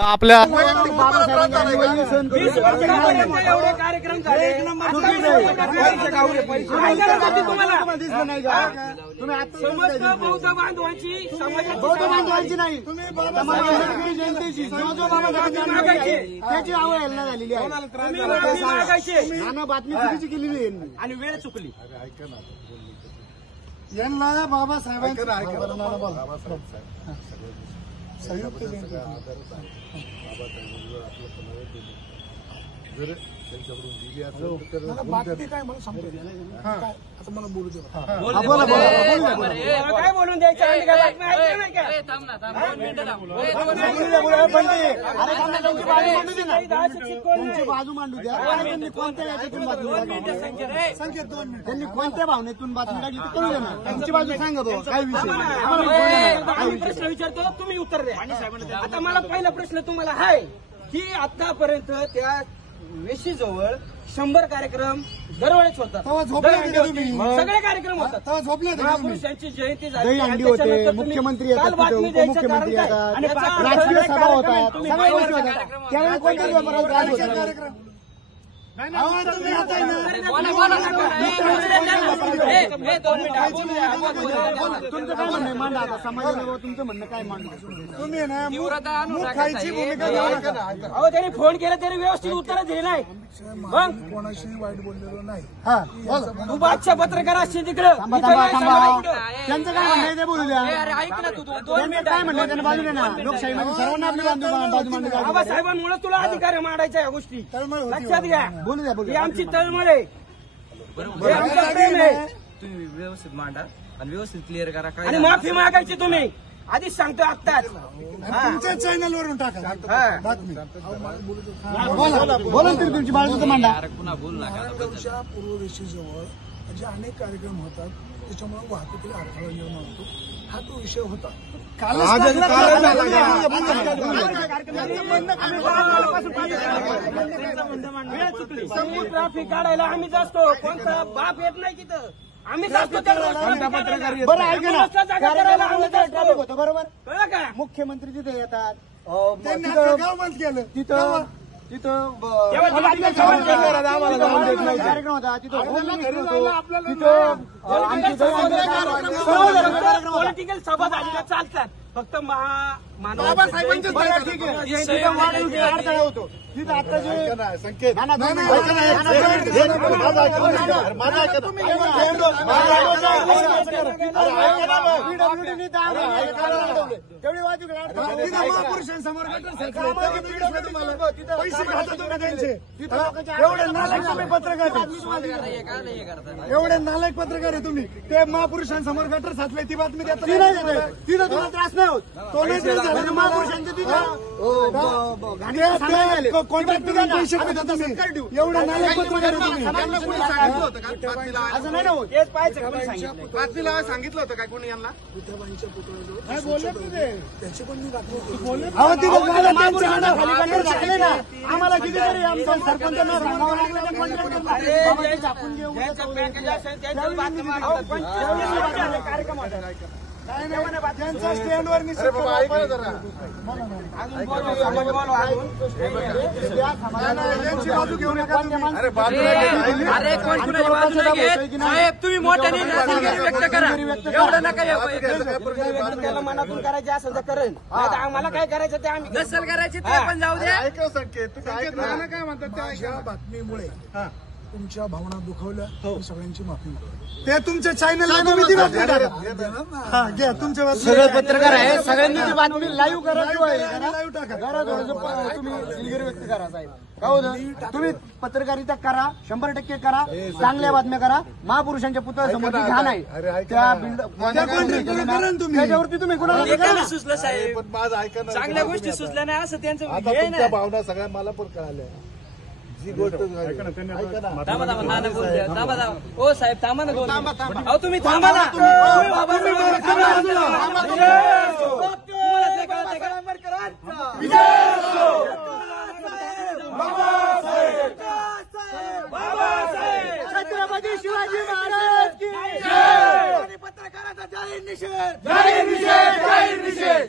आपल्या कार्यक्रम झाले समस्त बौद्ध बांधवांची बांधवांची नाही जयंतीची त्याची अवहेलना झालेली आहे. नाना बातमी चुकीची केलेली आहे आणि वेळ चुकली. यांना बाबासाहेबांचं जर त्यांच्याकडून दिली असेल तर बातमी काय मला सांगतो आता मला बोलू दे. काय बोलून द्यायचं? त्यांची बाजू मांडू द्या. त्यांनी कोणत्या याच्यातून त्यांनी कोणत्या भावनेतून बातमी काढली कळू द्या ना. त्यांची बाजू सांगा तो काय विषय. प्रश्न विचारतो तुम्ही उत्तर द्या. आता मला पहिला प्रश्न तुम्हाला आहे की आतापर्यंत त्या वेशीजवळ 100 कार्यक्रम दरवेळेस होतात. सगळे कार्यक्रम होतात. महापुरुषांची जयंती झाली, अंडी होते, मुख्यमंत्री येतात, उपमुख्यमंत्री येतात, राजकीय सभा होतात, सगळ्या गोष्टी होतात. त्यावेळी कोणत्या कार्यक्रम तुमचं काय म्हणणं मांडा आता समाजाला. तुमचं म्हणणं काय मांडू तुम्ही ना मूर्खाची भूमिका. अहो त्यांनी फोन केला तरी व्यवस्थित उत्तर दिले नाही. मग कोणाशी वाईट बोललेलो नाही. तू बादशाह पत्रकार असशील तिकडं. त्यांचं काय म्हणणं ते बोलू द्या. त्यांचं काय म्हणणं त्यांना बाजू द्या ना. लोकशाहीमध्ये सर्वांना आपली बाजू मांडली. बाबासाहेबांमुळे तुला अधिकार आहे मांडायच्या या गोष्टी लक्षात घ्या. बोलू द्या. ही आमची तळमळ आहे. हे आमचं प्रेम आहे. तुम्ही व्यवस्थित मांडा आणि व्यवस्थित क्लिअर करा. आणि माफी मागायची तुम्ही आधीच सांगतो आत्ताच. तुमच्या चॅनलवरून टाका बातमी. बोला तरी तुमची बाजू मांडा. पुन्हा बोल नका. पूर्ववेशीजवळ जे अनेक कार्यक्रम होतात त्याच्यामुळे वाहतुकीला अडथळा निर्माण होतो. हा तो विषय होता. समोर ट्रॅफिक काढायला आम्ही जातो. कोणता बाप येत नाही तिथं. आम्ही जातो. बरं ऐका ना. होतं बरोबर. कळलं का? मुख्यमंत्री तिथे येतात. केलं तिथं कार्यक्रम होता. पॉलिटिकल सभा झालेल्या चालतात. फक्त बाबासाहेबांच्या अडथळा होतो तिथं. आता जे संकेत तेवढी बाजू महापुरुषांसमोर पैसे खाता तुम्ही त्यांचे. एवढे नालायक तुम्ही पत्रकार एवढे नालायक पत्रकार आहे तुम्ही. ते महापुरुषांसमोर गटर साचले ती बातमी देतात. तिथं तुला त्रास नाही होत. तो नाही झाला महापुरुषांचं तिथं कॉन्ट्रॅक्ट पैसे खाता तुम्ही. एवढे नालायक पत्रकार आहे तुम्ही. असं नाही ना होत. तेच पाहायचं. बातमीला सांगितलं होतं काय कोणी यांना. विठाबाईंच्या पुतळ्याजवळ त्याची पण मी दाखवतो. आम्हाला कितीतरी आमच्या सरपंचांना सांगावं लागलं. कार्यक्रम त्यांच्या स्टँडवर बाजू घेऊन साहेब तुम्ही मोठ्याने व्यक्त करा. एवढं नका. त्याला मनातून करायचे असेल तर करेन. आम्हाला काय करायचं ते आम्ही नसेल करायचे ते पण जाऊ द्या. काय म्हणतात त्या बातमीमुळे तुमच्या भावना दुखावल्या. सगळ्यांची माफी मागतो. ते तुमच्या चॅनलला घ्या. तुमच्या सगळे पत्रकार आहे. सगळ्यांनी ती बातमी लाईव्ह करा किंवा लाईव्ह टाका. तुम्ही दिलगिरी व्यक्त करा साहेब. काय होतं तुम्ही पत्रकारिता करा. 100% करा. चांगल्या बातम्या करा. महापुरुषांच्या पुतळ्यासमोर घाण आहे त्याच्यावरती तुम्ही कुणाला सुचलं साहेब. चांगल्या गोष्टी सुचल्या नाही असं त्यांचं भावना सगळ्या मला पण कळाल्या. जी गोष्ट हो साहेब थांबा ना. अहो तुम्ही थांबा ना. छत्रपती शिवाजी महाराज की पत्रकारांचा जाहीर निषेध. जाहीर निषेध. जाहीर निषेध.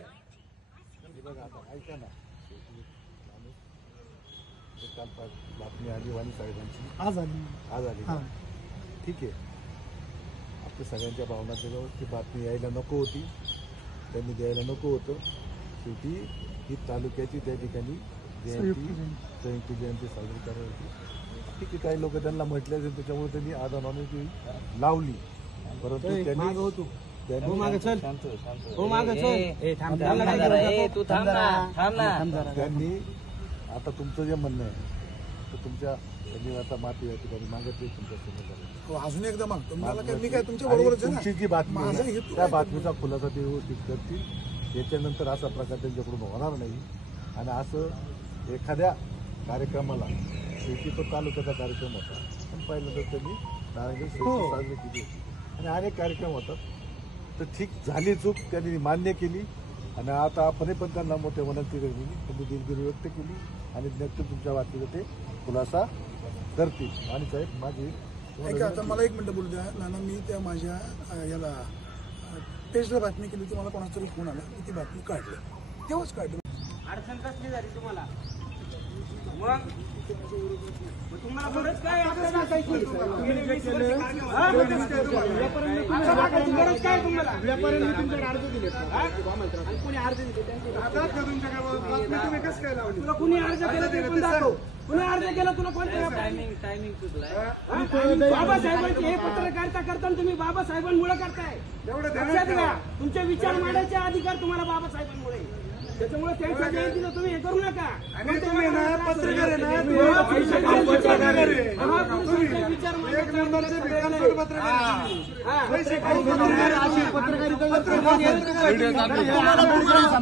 काल बातमी आली वाणी साहेबांची आज आली आज आली हा. ना? ठीक आहे, आपल्या सगळ्यांच्या भावना त्याच्यावर ती बातमी यायला नको होती, त्यांनी द्यायला नको होतं. शेवटी ही तालुक्याची त्या ठिकाणी संयुक्त जयंती साजरी करायची होती. ठीक आहे, काही लोक त्यांना म्हटले असेल त्याच्यामुळे त्यांनी आदानाने ती लावली, परंतु त्यांनी त्यांनी आता तुमचं जे म्हणणं आहे तर त्यांनी आता माफी या ठिकाणी मागत तुमच्या समोर हो, अजून एकदा मागतो मला काय मी काय तुमच्या बरोबरच आहे ना. तुमची जी बातमी आहे माझा ना, हेतू त्या काय बातमीचा खुलासा ते व्यवस्थित करतील. याच्यानंतर असा प्रकार त्यांच्याकडून होणार नाही. आणि असं एखाद्या कार्यक्रमाला शेवटी तो तालुक्याचा कार्यक्रम होता, पण पाहिलं तर त्यांनी नारायण साजरी केली होती आणि अनेक कार्यक्रम होतात. तर ठीक झाली चूक, त्यांनी मान्य केली आणि आता आपण पण त्यांना मोठ्या मनात दिली, त्यांनी दिलगिरी व्यक्त केली आणि नक्की तुमच्या बातमीचा ते खुलासा करतील. आणि साहेब माझी ऐका, आता मला एक मिनिट बोलू द्या नाना. मी त्या माझ्या याला पेजला बातमी केली होती, मला कोणाचा तरी फोन आला की ती बातमी काढली, तेव्हाच काढली. अडचण कसली झाली तुम्हाला? मग तुम्हाला बरंच काय बरंच काय तुम्हाला? कोणी अर्ज दिले तुम्ही कसं काय लावली? तुला कुणी अर्ज केला ते पण दाखव. कुणी अर्ज केला तुला कोणत्या टायमिंग बाबासाहेबांची हे पत्रकारिता करताना तुम्ही बाबासाहेबांमुळे करताय. लक्षात घ्या, तुमचे विचार मांडायचे अधिकार तुम्हाला बाबासाहेबांमुळे. त्याच्यामुळे त्यांच्या जयंतीला तुम्ही हे करू नका. तुम्ही ना पत्रकार आहे ना, विचार एक नंबरचे भिकामचोर पत्रकार आहे तुम्ही. पैसे खाऊन पत्रकारिता